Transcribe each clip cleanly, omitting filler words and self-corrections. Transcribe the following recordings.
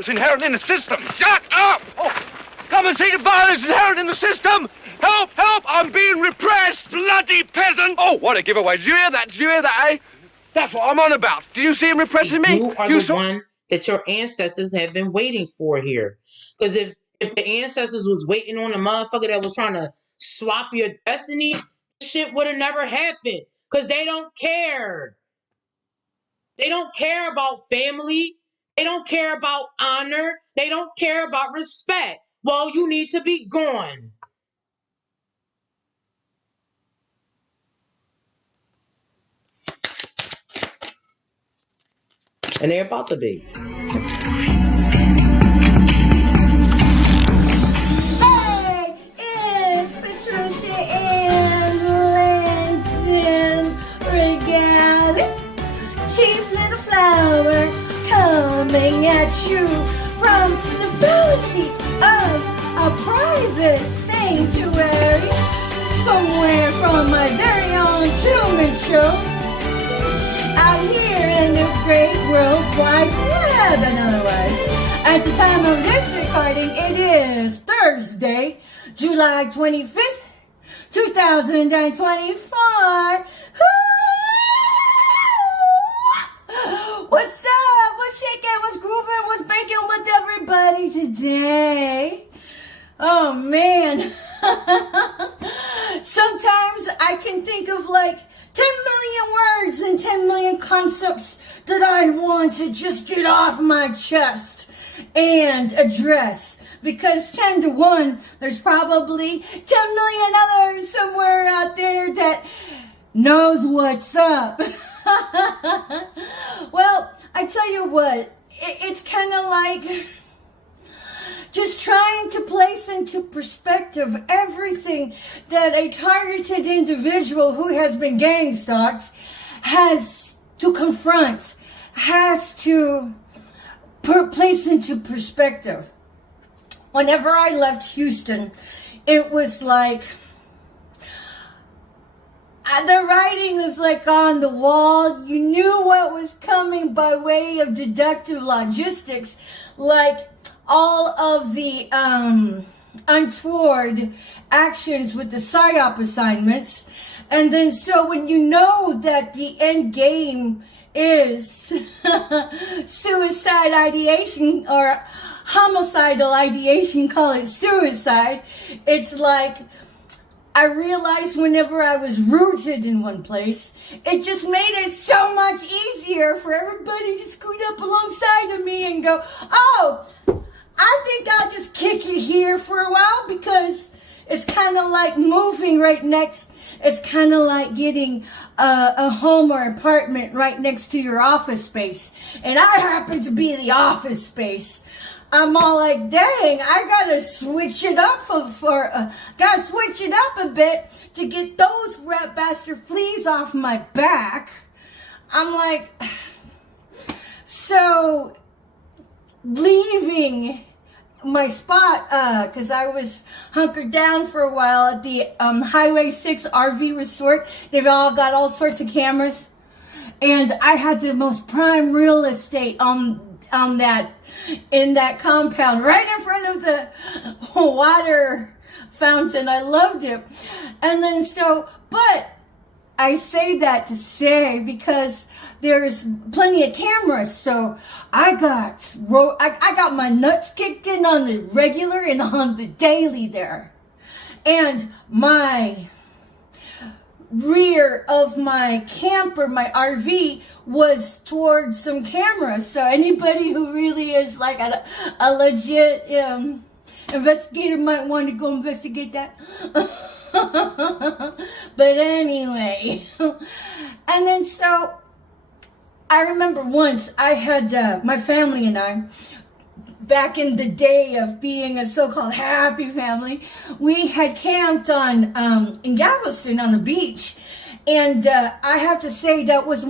It's inherent in the system. Shut up! Oh, come and see the violence inherent in the system! Help! Help! I'm being repressed! Bloody peasant! Oh, what a giveaway. Did you hear that? Did you hear that, eh? That's what I'm on about. Do you see him repressing me? You are the one that your ancestors have been waiting for here. Because if the ancestors was waiting on a motherfucker that was trying to swap your destiny, shit would have never happened. Because they don't care. They don't care about family. They don't care about honor. They don't care about respect. Well, you need to be gone. And they're about to be. Hey, it's Patricia and Landon Regatta, Chief Little Flower, coming at you from the fallacy of a private sanctuary, somewhere from my very own Truman Show. Out here in the great world wide web and otherwise. At the time of this recording, it is Thursday, July 25th, 2024. What's up? What's shaking? What's grooving? What's baking with everybody today? Oh, man. Sometimes I can think of like 10 million words and 10 million concepts that I want to just get off my chest and address. Because 10 to 1, there's probably 10 million others somewhere out there that knows what's up. Well, I tell you what, it's kind of like just trying to place into perspective everything that a targeted individual who has been gang stalked has to confront, has to place into perspective. Whenever I left Houston, it was like the writing was like on the wall. You knew what was coming by way of deductive logistics, like all of the untoward actions with the PSYOP assignments. And then so when you know that the end game is suicide ideation or homicidal ideation, call it suicide, it's like I realized whenever I was rooted in one place, it just made it so much easier for everybody to scoot up alongside of me and go, oh, I think I'll just kick it here for a while because it's kind of like moving right next. It's kind of like getting a home or apartment right next to your office space. And I happen to be the office space. I'm all like, dang, I gotta switch it up gotta switch it up a bit to get those rat bastard fleas off my back. I'm like, so leaving my spot, cause I was hunkered down for a while at the Highway 6 RV resort. They've all got all sorts of cameras, and I had the most prime real estate in that compound, right in front of the water fountain. I loved it. And then but I say that to say because there's plenty of cameras, so I got my nuts kicked in on the regular and on the daily there. And my rear of my camper, my RV, was towards some cameras. So anybody who really is like a legit investigator might want to go investigate that. But anyway, and then so I remember once I had my family and I, back in the day of being a so-called happy family, we had camped in Galveston on the beach. And I have to say that was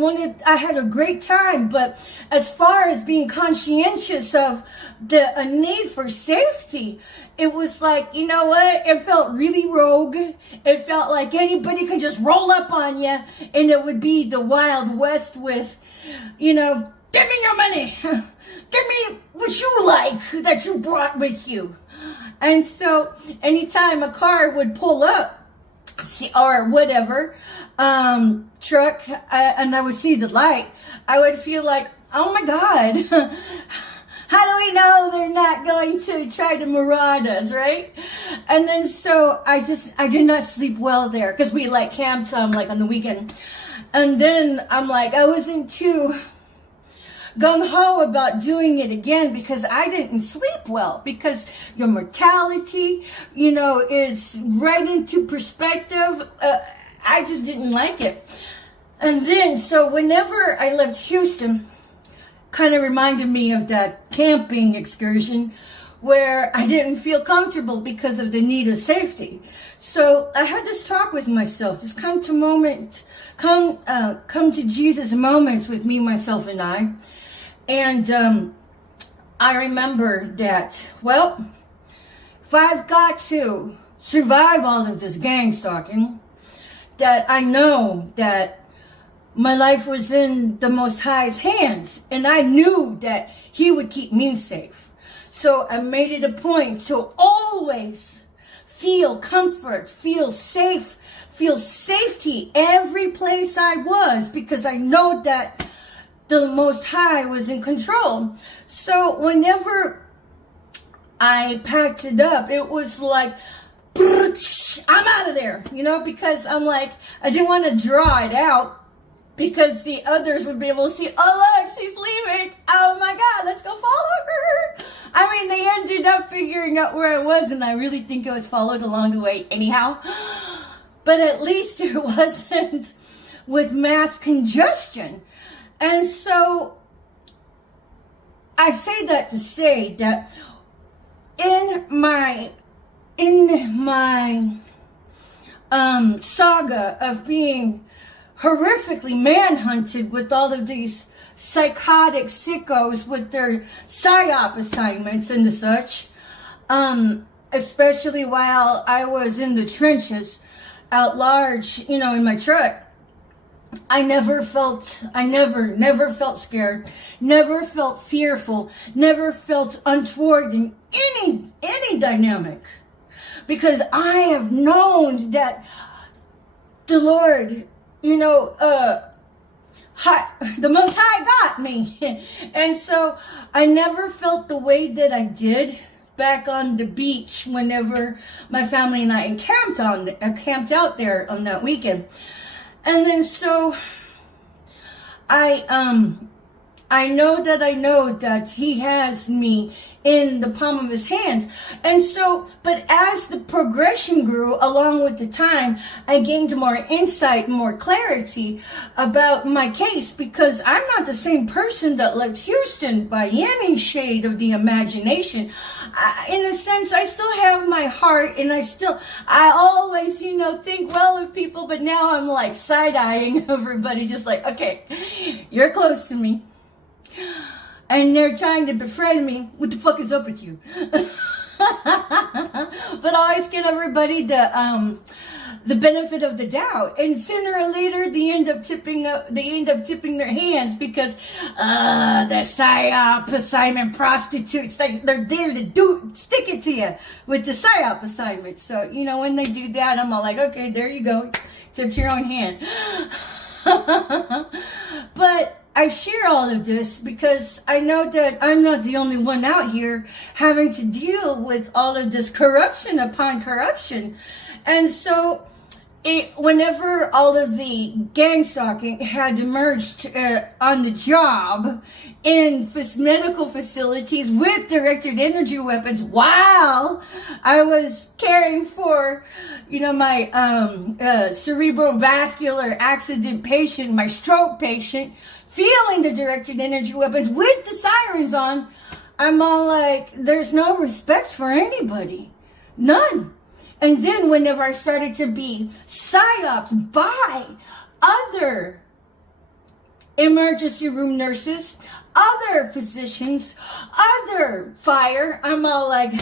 I had a great time. But as far as being conscientious of a need for safety, it was like, you know what? It felt really rogue. It felt like anybody could just roll up on you and it would be the Wild West with, give me your money. Give me what you like that you brought with you. And so anytime a car would pull up, or whatever, truck, and I would see the light, I would feel like, oh my God, how do we know they're not going to try to maraud us, right? And then so I did not sleep well there, because we like camped like on the weekend. And then I'm like, I wasn't too gung-ho about doing it again, because I didn't sleep well, because your mortality, is right into perspective. I just didn't like it. And then, so whenever I left Houston, kind of reminded me of that camping excursion where I didn't feel comfortable because of the need of safety. So I had this talk with myself, just come to Jesus moments with me, myself, and I. And I remember that, well, if I've got to survive all of this gang stalking, that I know that my life was in the Most High's hands, and I knew that He would keep me safe. So I made it a point to always feel comfort, feel safe, feel safety every place I was, because I know that the Most High was in control. So whenever I packed it up, it was like, I'm out of there, because I'm like, I didn't want to draw it out, because the others would be able to see, oh look, she's leaving. Oh my God, let's go follow her. I mean, they ended up figuring out where I was, and I really think I was followed along the way anyhow. But at least it wasn't with mass congestion. And so I say that to say that in my saga of being horrifically manhunted with all of these psychotic sickos with their psyop assignments and the such, especially while I was in the trenches out large, in my truck, I never felt scared, never felt fearful, never felt untoward in any dynamic, because I have known that the Lord, the Most High got me. And so I never felt the way that I did back on the beach whenever my family and I camped out there on that weekend. And then so I know that He has me in the palm of His hands. And so, but as the progression grew along with the time, I gained more insight, more clarity about my case, because I'm not the same person that left Houston by any shade of the imagination. In a sense, I still have my heart, and I always, think well of people, but now I'm like side-eyeing everybody, just like, okay, you're close to me. And they're trying to befriend me. What the fuck is up with you? But I always give everybody the benefit of the doubt, and sooner or later they end up tipping their hands, because the psyop assignment prostitutes, they're there to stick it to you with the psyop assignment. So when they do that, I'm all like, okay, there you go, tip your own hand. But I share all of this because I know that I'm not the only one out here having to deal with all of this corruption upon corruption. And so whenever all of the gang stalking had emerged on the job in medical facilities with directed energy weapons, while I was caring for, my cerebrovascular accident patient, my stroke patient, feeling the directed energy weapons with the sirens on, I'm all like, there's no respect for anybody. None. And then whenever I started to be psyoped by other emergency room nurses, other physicians, other fire, I'm all like,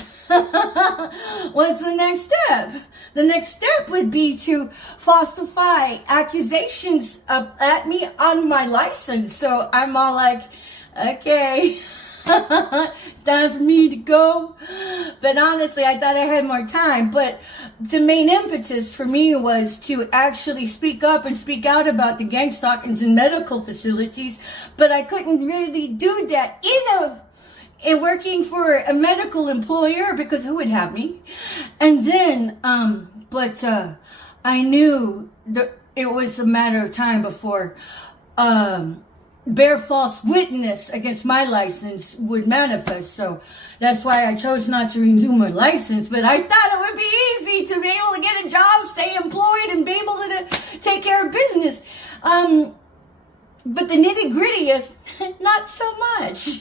what's the next step? The next step would be to falsify accusations at me on my license. So I'm all like, Okay. It's time for me to go. But honestly, I thought I had more time. But the main impetus for me was to actually speak up and speak out about the gang stalkings in medical facilities. But I couldn't really do that in working for a medical employer, because who would have me? And then, I knew that it was a matter of time before, bear false witness against my license would manifest. So that's why I chose not to renew my license. But I thought it would be easy to be able to get a job, stay employed, and be able to take care of business. But the nitty gritty is not so much.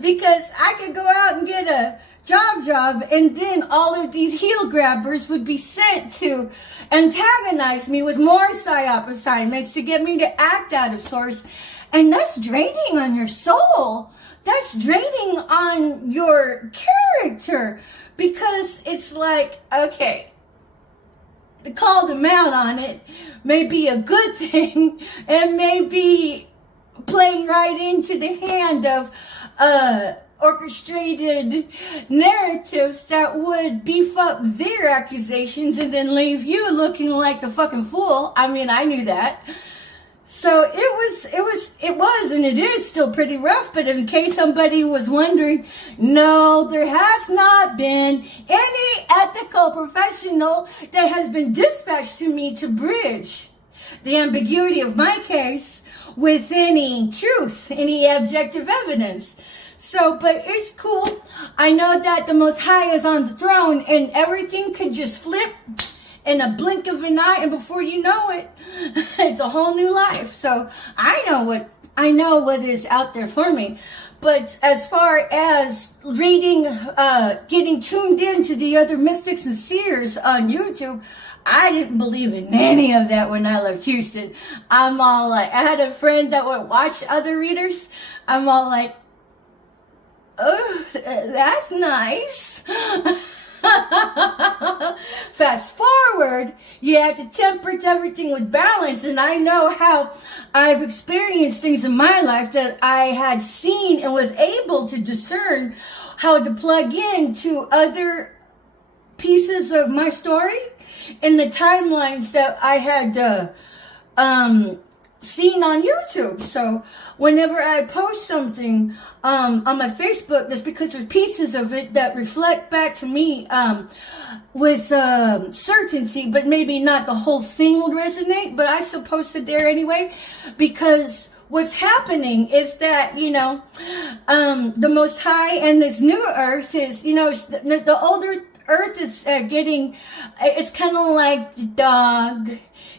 Because I could go out and get a job, and then all of these heel grabbers would be sent to antagonize me with more psyop assignments to get me to act out of source. And that's draining on your soul. That's draining on your character, because it's like, okay, to call them out on it may be a good thing, and may be playing right into the hand of orchestrated narratives that would beef up their accusations and then leave you looking like the fucking fool. I mean, I knew that. So it was, and it is still pretty rough. But in case somebody was wondering, no, there has not been any ethical professional that has been dispatched to me to bridge the ambiguity of my case with any truth, any objective evidence. So, but it's cool. I know that the Most High is on the throne, and everything could just flip in a blink of an eye, and before you know it, it's a whole new life. So I know what is out there for me. But as far as reading, getting tuned into the other mystics and seers on YouTube, I didn't believe in any of that when I left Houston. I'm all like, I had a friend that would watch other readers. I'm all like, oh, that's nice. Fast forward, you have to temper everything with balance. And I know how I've experienced things in my life that I had seen and was able to discern how to plug into other pieces of my story in the timelines that I had seen on YouTube. So whenever I post something on my Facebook, that's because there's pieces of it that reflect back to me with certainty, but maybe not the whole thing will resonate, but I still post it there anyway, because what's happening is that, you know, the Most High and this new earth is, you know, the older earth is it's kind of like the dog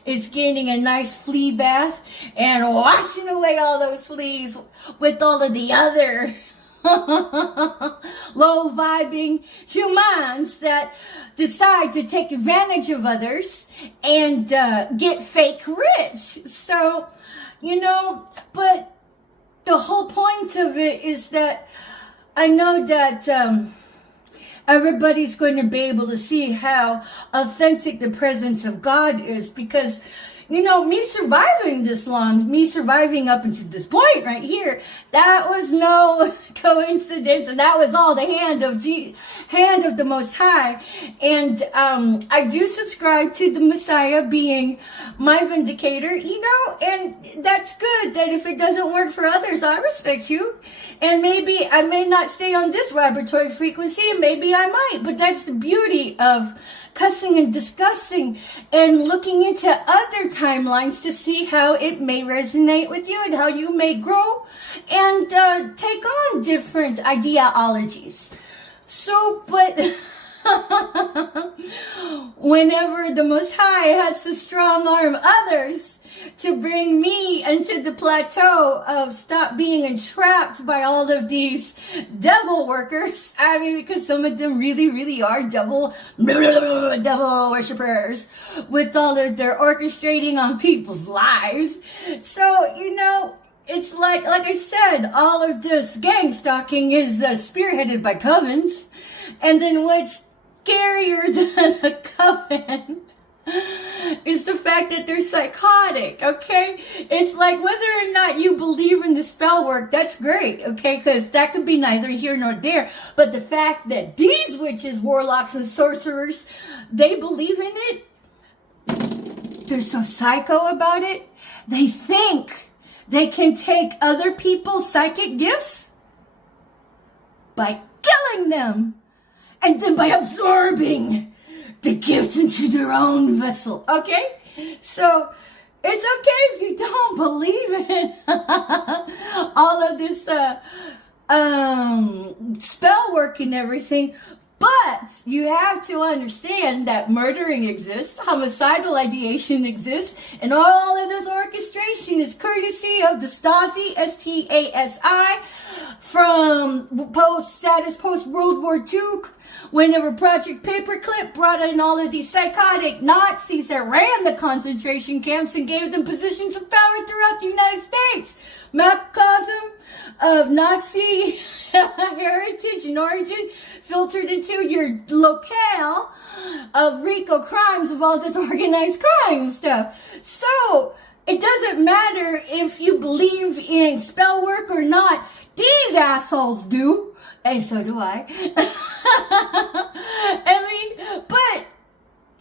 is getting a nice flea bath and washing away all those fleas with all of the other low vibing humans that decide to take advantage of others and get fake rich. So, you know, but the whole point of it is that I know that everybody's going to be able to see how authentic the presence of God is, because, you know, me surviving this long, me surviving up until this point right here, that was no coincidence, and that was all the hand of the Most High. And I do subscribe to the Messiah being my vindicator, you know, and that's good. That if it doesn't work for others, I respect you. And maybe I may not stay on this vibratory frequency, and maybe I might, but that's the beauty of cussing and discussing and looking into other timelines to see how it may resonate with you and how you may grow and take on different ideologies. So, but whenever the Most High has to strong arm others to bring me into the plateau of stop being entrapped by all of these devil workers. I mean, because some of them really, really are devil worshippers with all of their orchestrating on people's lives. So, you know, it's like I said, all of this gang stalking is spearheaded by covens. And then what's scarier than a coven is the fact that they're psychotic, okay? It's like whether or not you believe in the spell work, that's great, okay? Because that could be neither here nor there. But the fact that these witches, warlocks, and sorcerers, they believe in it, they're so psycho about it, they think they can take other people's psychic gifts by killing them and then by absorbing the gifts into their own vessel, okay? So it's okay if you don't believe in all of this spell work and everything, but you have to understand that murdering exists, homicidal ideation exists, and all of this orchestration is courtesy of the Stasi, S-T-A-S-I, from post-World War II, whenever Project Paperclip brought in all of these psychotic Nazis that ran the concentration camps and gave them positions of power throughout the United States. Macrocosm of Nazi heritage and origin filtered into your locale of RICO crimes of all this organized crime stuff. So it doesn't matter if you believe in spell work or not. These assholes do. And so do I. I mean, but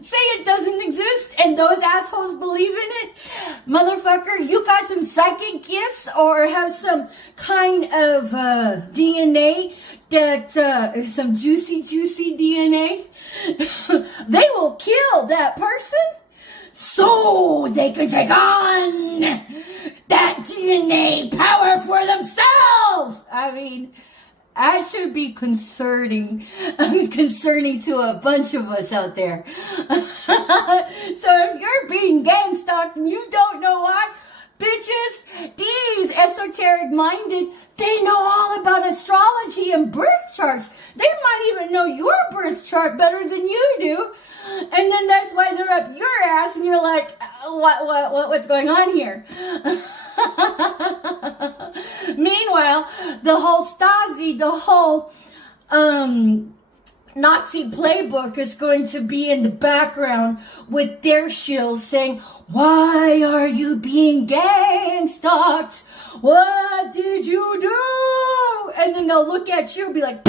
say it doesn't exist and those assholes believe in it. Motherfucker, you got some psychic gifts or have some kind of DNA that, some juicy DNA. They will kill that person so they can take on that DNA power for themselves. I mean, that should be concerning to a bunch of us out there. So if you're being gang stalked and you don't know why, bitches, these esoteric minded, they know all about astrology and birth charts. They might even know your birth chart better than you do. And then that's why they're up your ass and you're like, what's going on here? Meanwhile, the whole Stasi, the whole Nazi playbook is going to be in the background with their shills saying, why are you being gang stalked? What did you do? And then they'll look at you and be like,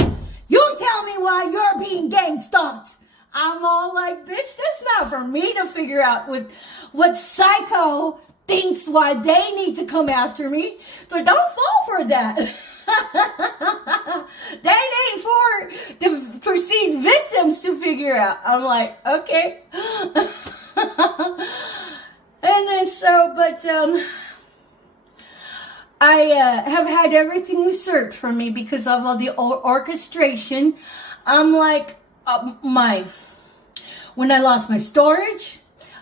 you tell me why you're being gang stalked. I'm all like, bitch, that's not for me to figure out what psycho thinks why they need to come after me. So don't fall for that. That ain't for the perceived victims to figure out. I'm like, okay. And then I have had everything usurped from me because of all the orchestration. I'm like, when I lost my storage,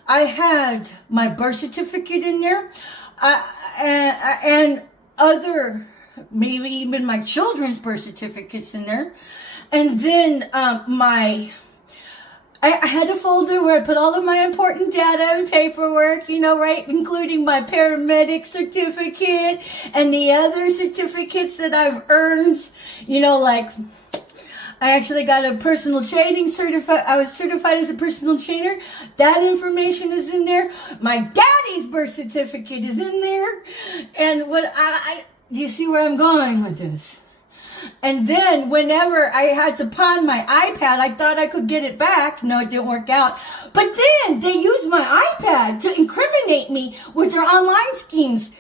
I had my birth certificate in there, and other, maybe even my children's birth certificates in there. And then I had a folder where I put all of my important data and paperwork, right, including my paramedic certificate and the other certificates that I've earned, like I actually got a personal training I was certified as a personal trainer. That information is in there. My daddy's birth certificate is in there. And do you see where I'm going with this? And then whenever I had to pawn my iPad, I thought I could get it back. No, it didn't work out. But then they used my iPad to incriminate me with their online schemes.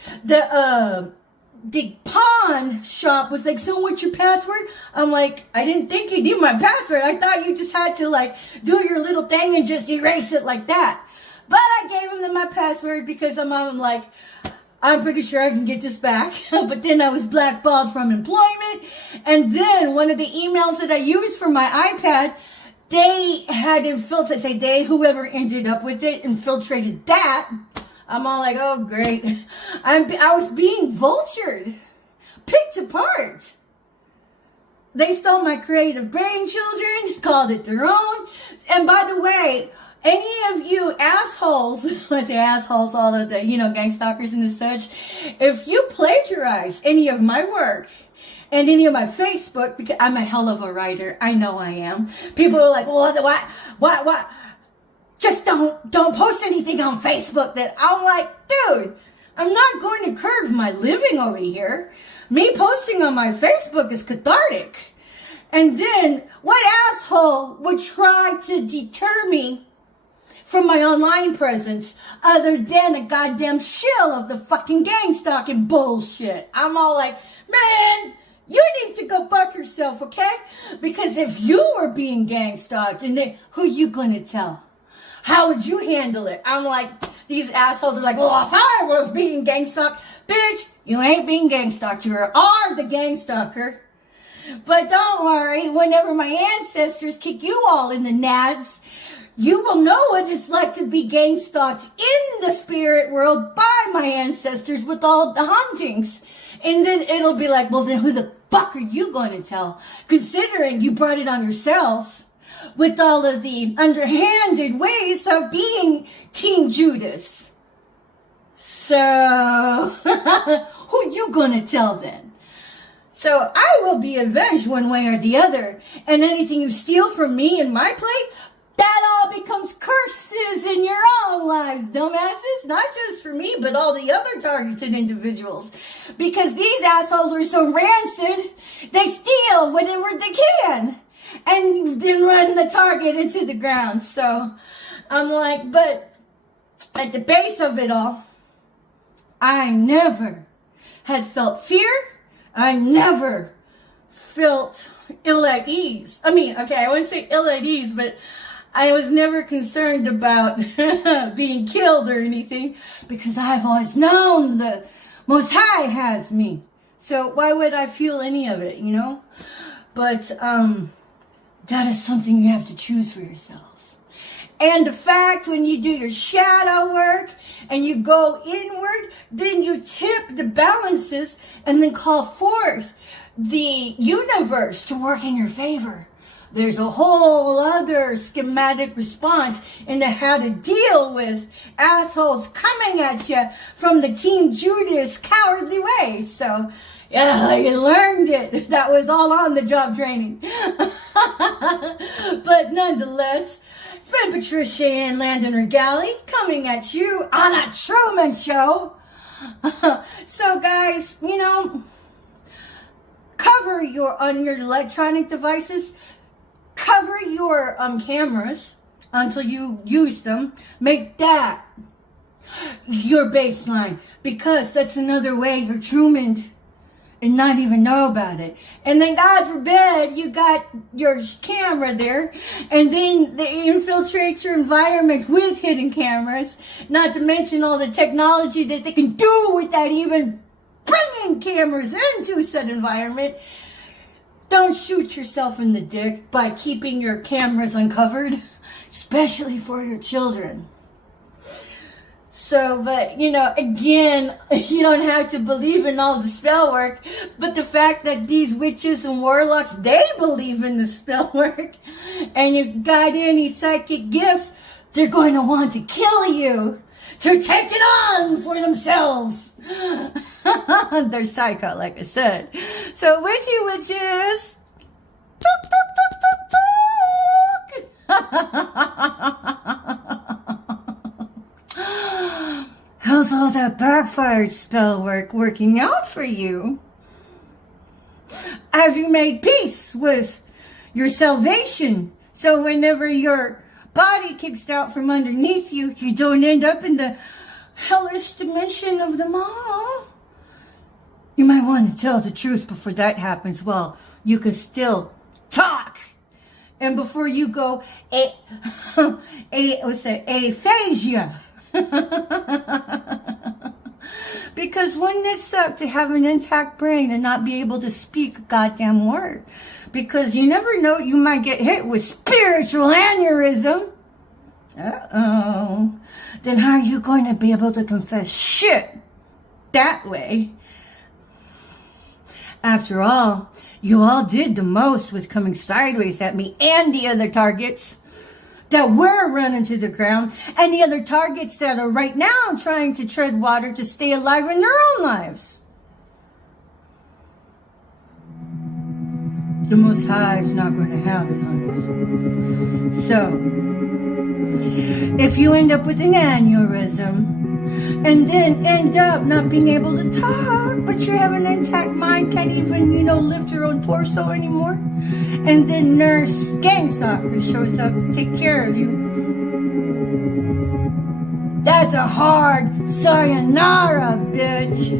The pawn shop was like, so what's your password? I'm like, I didn't think you knew my password. I thought you just had to do your little thing and just erase it like that. But I gave them my password because I'm like, I'm pretty sure I can get this back. But then I was blackballed from employment. And then one of the emails that I used for my iPad, they had infiltrated, whoever ended up with it, infiltrated that. I'm all like, oh, great. I was being vultured, picked apart. They stole my creative brain, children, called it their own. And by the way, any of you assholes, when I say assholes, all of the, gang stalkers and such, if you plagiarize any of my work and any of my Facebook, because I'm a hell of a writer, I know I am. People are like, well, what? just don't post anything on Facebook. That I'm like, dude, I'm not going to curve my living over here. Me posting on my Facebook is cathartic. And then what asshole would try to deter me from my online presence other than a goddamn shill of the fucking gang stalking bullshit? I'm all like, man, you need to go fuck yourself, okay? Because if you were being gang stalked, and then who you gonna tell? How would you handle it? I'm like, these assholes are like, well, if I was being gang stalked, bitch, you ain't being gang stalked. You are the gang stalker. But don't worry, whenever my ancestors kick you all in the nads, you will know what it's like to be gang stalked in the spirit world by my ancestors with all the hauntings. And then it'll be like, well, then who the fuck are you going to tell? Considering you brought it on yourselves with all of the underhanded ways of being Team Judas. So, who you going to tell then? So I will be avenged one way or the other. And anything you steal from me and my plate, that all becomes curses in your own lives, dumbasses. Not just for me, but all the other targeted individuals. Because these assholes are so rancid, they steal whenever they can. And then run the target into the ground. So I'm like, but at the base of it all, I never had felt fear. I never felt ill at ease. I mean, okay, I wouldn't say ill at ease, but I was never concerned about being killed or anything because I've always known the Most High has me. So why would I feel any of it, you know? But that is something you have to choose for yourselves. And the fact when you do your shadow work and you go inward, then you tip the balances and then call forth the universe to work in your favor. There's a whole other schematic response into how to deal with assholes coming at you from the Team Judas cowardly way. So, yeah, you learned it. That was all on the job training. But nonetheless, it's been Patricia and Landon Regali coming at you on a Truman Show. So guys, you know, cover on your electronic devices, cover your cameras until you use them. Make that your baseline, because that's another way you're Truman'd and not even know about it. And then God forbid you got your camera there and then they infiltrate your environment with hidden cameras, not to mention all the technology that they can do without even bringing cameras into said environment. Don't shoot yourself in the dick by keeping your cameras uncovered, especially for your children. So, but, you know, again, you don't have to believe in all the spell work, but the fact that these witches and warlocks, they believe in the spell work, and you've got any psychic gifts, they're going to want to kill you to take it on for themselves. They're psycho, like I said. So, witchy witches, took, how's all that backfired spell work working out for you? Have you made peace with your salvation? So whenever your body kicks out from underneath you, you don't end up in the hellish dimension of them all. You might want to tell the truth before that happens. Well, you can still talk. And before you go aphasia. Because wouldn't it suck to have an intact brain and not be able to speak a goddamn word? Because you never know, you might get hit with spiritual aneurysm. Uh-oh. Then how are you going to be able to confess shit that way? After all, you all did the most with coming sideways at me and the other targets that were running to the ground, and the other targets that are right now trying to tread water to stay alive in their own lives. the Most High is not going to have it, honeys. So, if you end up with an aneurysm, and then end up not being able to talk, but you have an intact mind, can't even, lift your own torso anymore, and then Nurse Gangstalker shows up to take care of you, that's a hard sayonara, bitch.